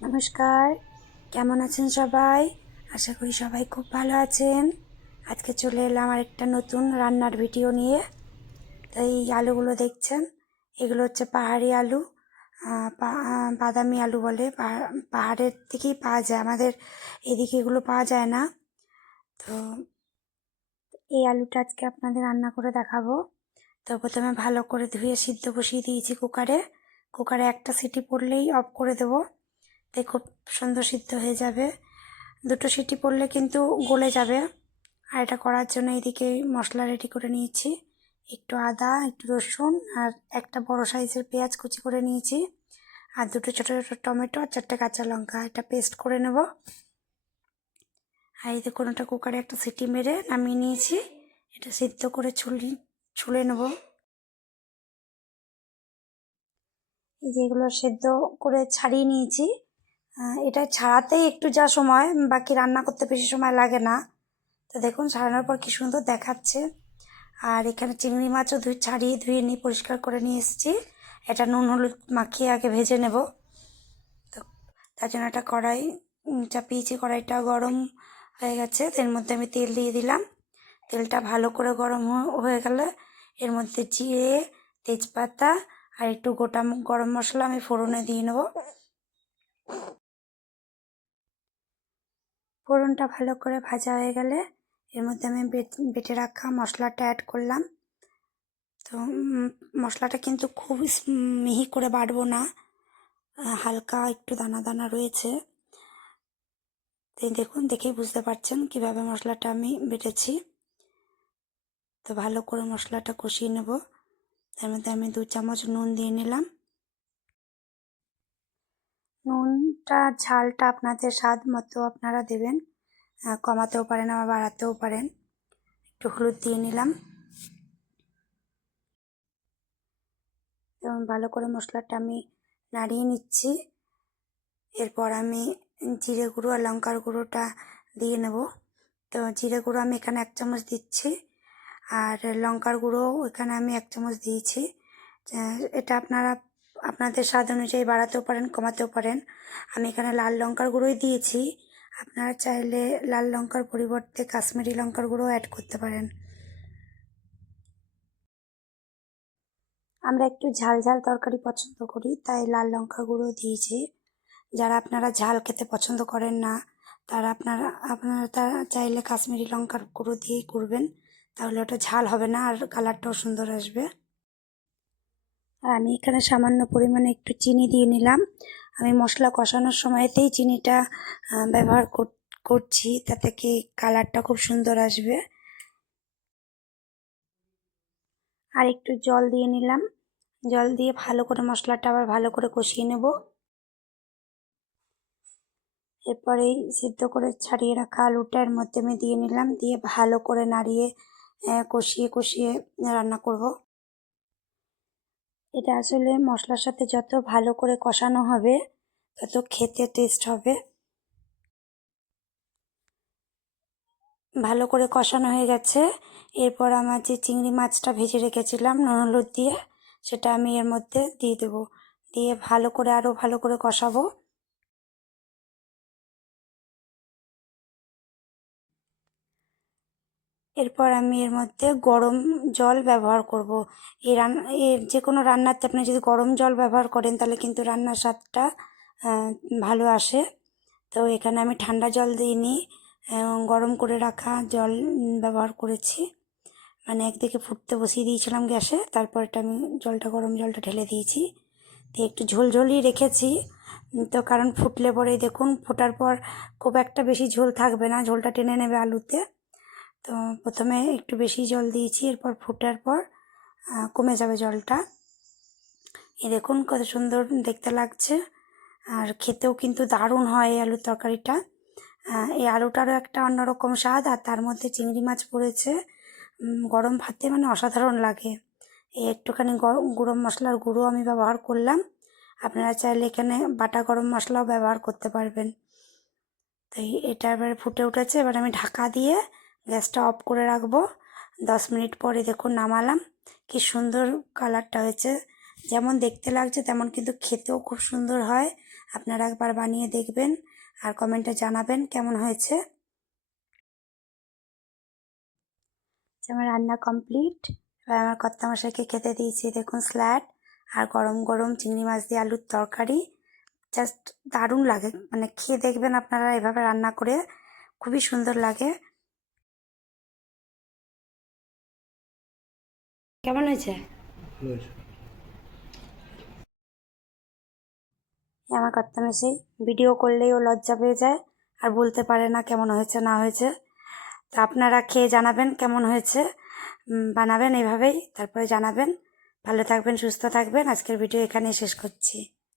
নমস্কার, কেমন আছেন সবাই? আশা করি সবাই খুব ভালো আছেন। আজকে চলে এলাম আরেকটা নতুন রান্নার ভিডিও নিয়ে। তো এই আলুগুলো দেখছেন, এগুলো হচ্ছে পাহাড়ি আলু। বাদামি আলু বলে, পাহাড়ের দিকেই পাওয়া যায়, আমাদের এদিকে এগুলো পাওয়া যায় না। তো এই আলুটা আজকে আপনাদের রান্না করে দেখাবো। তো প্রথমে ভালো করে ধুয়ে সিদ্ধ বসিয়ে দিয়েছি কুকারে একটা সিটি পড়লেই অফ করে দেবো। তাই খুব সুন্দর সিদ্ধ হয়ে যাবে। দুটো সিটি পড়লে কিন্তু গলে যাবে। আর এটা করার জন্য এইদিকে মশলা রেডি করে নিয়েছি। একটু আদা, একটু রসুন আর একটা বড় সাইজের পেঁয়াজ কুচি করে নিয়েছি, আর দুটো ছোটো ছোটো টমেটো আর 4টে কাঁচা লঙ্কা, এটা পেস্ট করে নেব। আর এই দেখুন, ওটা কুকারে একটা সিটি মেরে নামিয়ে নিয়েছি। এটা সিদ্ধ করে ছুলে নেব। এই যে এগুলো সেদ্ধ করে ছাড়িয়ে নিয়েছি। এটা ছাড়াতেই একটু যা সময়, বাকি রান্না করতে বেশি সময় লাগে না। তো দেখুন, ছাড়ানোর পর কি সুন্দর দেখাচ্ছে। আর এখানে চিংড়ি মাছও ধুয়ে নিয়ে পরিষ্কার করে নিয়ে এসেছি। এটা নুন হলুদ মাখিয়ে আগে ভেজে নেব। তো তার জন্য একটা কড়াই চাপিয়েছি, কড়াইটা গরম হয়ে গেছে। এর মধ্যে আমি তেল দিয়ে দিলাম। তেলটা ভালো করে গরম হয়ে গেলে এর মধ্যে জিরে, তেজপাতা আর একটু গোটা গরম মশলা আমি ফোড়নে দিয়ে নেব। ফোড়নটা ভালো করে ভাজা হয়ে গেলে এর মধ্যে আমি বেটে রাখা মশলাটা অ্যাড করলাম। তো মশলাটা কিন্তু খুব মিহি করে বাটবো না, হালকা একটু দানা দানা রয়েছে। দেখুন, দেখেই বুঝতে পারছেন কিভাবে মশলাটা আমি বেটেছি। তো ভালো করে মশলাটা কষিয়ে নেব। তার মধ্যে আমি 2 চামচ নুন দিয়ে নিলাম। নুনটা ঝালটা আপনাদের স্বাদ মতো আপনারা দেবেন, কমাতেও পারেন আবার বাড়াতেও পারেন। একটু হলুদ দিয়ে নিলাম। এবং ভালো করে মশলাটা আমি নাড়িয়ে নিচ্ছি। এরপর আমি জিরে গুঁড়ো আর লঙ্কার গুঁড়োটা দিয়ে নেব। তো জিরে গুঁড়ো আমি এখানে 1 চামচ দিচ্ছি, আর লঙ্কার গুঁড়ো এখানে আমি 1 চামচ দিয়েছি। এটা আপনারা আপনাদের স্বাদ অনুযায়ী বাড়াতেও পারেন, কমাতেও পারেন। আমি এখানে লাল লঙ্কার গুঁড়োই দিয়েছি। আপনারা চাইলে লাল লঙ্কার পরিবর্তে কাশ্মীরি লঙ্কার গুঁড়ো অ্যাড করতে পারেন। আমরা একটু ঝাল ঝাল তরকারি পছন্দ করি, তাই লাল লঙ্কার গুঁড়ো দিয়েছি। যারা আপনারা ঝাল খেতে পছন্দ করেন না, তারা চাইলে কাশ্মীরি লঙ্কার গুঁড়ো দিয়েই করবেন, তাহলে ওটা ঝাল হবে না আর কালারটাও সুন্দর আসবে। আর আমি এখানে সামান্য পরিমাণে একটু চিনি দিয়ে নিলাম। আমি মশলা কষানোর সময়তেই চিনিটা ব্যবহার করছি, তাতে কি কালারটা খুব সুন্দর আসবে। আর একটু জল দিয়ে নিলাম। জল দিয়ে ভালো করে মশলাটা আবার ভালো করে কষিয়ে নেব। এরপরে এই সিদ্ধ করে ছাড়িয়ে রাখা আলুটা এর মধ্যে আমি দিয়ে নিলাম, দিয়ে ভালো করে নাড়িয়ে কষিয়ে কষিয়ে রান্না করব। এটা আসলে মশলার সাথে যত ভালো করে কষানো হবে তত খেতে টেস্ট হবে। ভালো করে কষানো হয়ে গেছে। এরপর আমার যে চিংড়ি মাছটা ভেজে রেখেছিলাম নুন হলুদ দিয়ে, সেটা আমি এর মধ্যে দিয়ে দেবো। দিয়ে ভালো করে আরও ভালো করে কষাবো। এরপর আমি এর মধ্যে গরম জল ব্যবহার করব। যে কোনো রান্নাতে আপনি যদি গরম জল ব্যবহার করেন তাহলে কিন্তু রান্নার স্বাদটা ভালো আসে। তো এখানে আমি ঠান্ডা জল দিইনি, গরম করে রাখা জল ব্যবহার করেছি। মানে একদিকে ফুটতে বসিয়ে দিয়েছিলাম গ্যাসে, তারপর এটা আমি গরম জলটা ঢেলে দিয়েছি। দিয়ে একটু ঝোলঝোলই রেখেছি। তো কারণ ফুটলে পরে দেখুন, ফোটার পর খুব একটা বেশি ঝোল থাকবে না, ঝোলটা টেনে নেবে আলুতে। তো প্রথমে একটু বেশি জল দিয়েছি, এরপর ফুটার পর কমে যাবে জলটা। এই দেখুন কত সুন্দর দেখতে লাগছে, আর খেতেও কিন্তু দারুণ হয় এই আলুর তরকারিটা। এই আলুটারও একটা অন্যরকম স্বাদ, আর তার মধ্যে চিংড়ি মাছ পড়েছে। গরম ভাতে মানে অসাধারণ লাগে। এই একটুখানি গরম মশলার গুঁড়ো আমি ব্যবহার করলাম। আপনারা চাইলে এখানে বাটা গরম মশলাও ব্যবহার করতে পারবেন। তো এটা এবার ফুটে উঠেছে, এবার আমি ঢাকা দিয়ে গ্যাসটা অফ করে রাখবো। 10 মিনিট পরে দেখুন নামালাম, কি সুন্দর কালারটা হয়েছে। যেমন দেখতে লাগছে তেমন কিন্তু খেতেও খুব সুন্দর হয়। আপনারা একবার বানিয়ে দেখবেন আর কমেন্টে জানাবেন কেমন হয়েছে। আমার রান্না কমপ্লিট। এবার আমার কর্তামশাইকে খেতে দিয়েছি। দেখুন স্যালাড আর গরম গরম চিংড়ি মাছ দিয়ে আলুর তরকারি, জাস্ট দারুণ লাগে। মানে খেয়ে দেখবেন আপনারা এভাবে রান্না করে, খুবই সুন্দর লাগে। কেমন হয়েছে? আমার কর্তামশাই ভিডিও করলেই ও লজ্জা পেয়ে যায় আর বলতে পারে না কেমন হয়েছে না হয়েছে। তা আপনারা খেয়ে জানাবেন কেমন হয়েছে। বানাবেন এভাবেই, তারপরে জানাবেন। ভালো থাকবেন, সুস্থ থাকবেন। আজকের ভিডিও এখানেই শেষ করছি।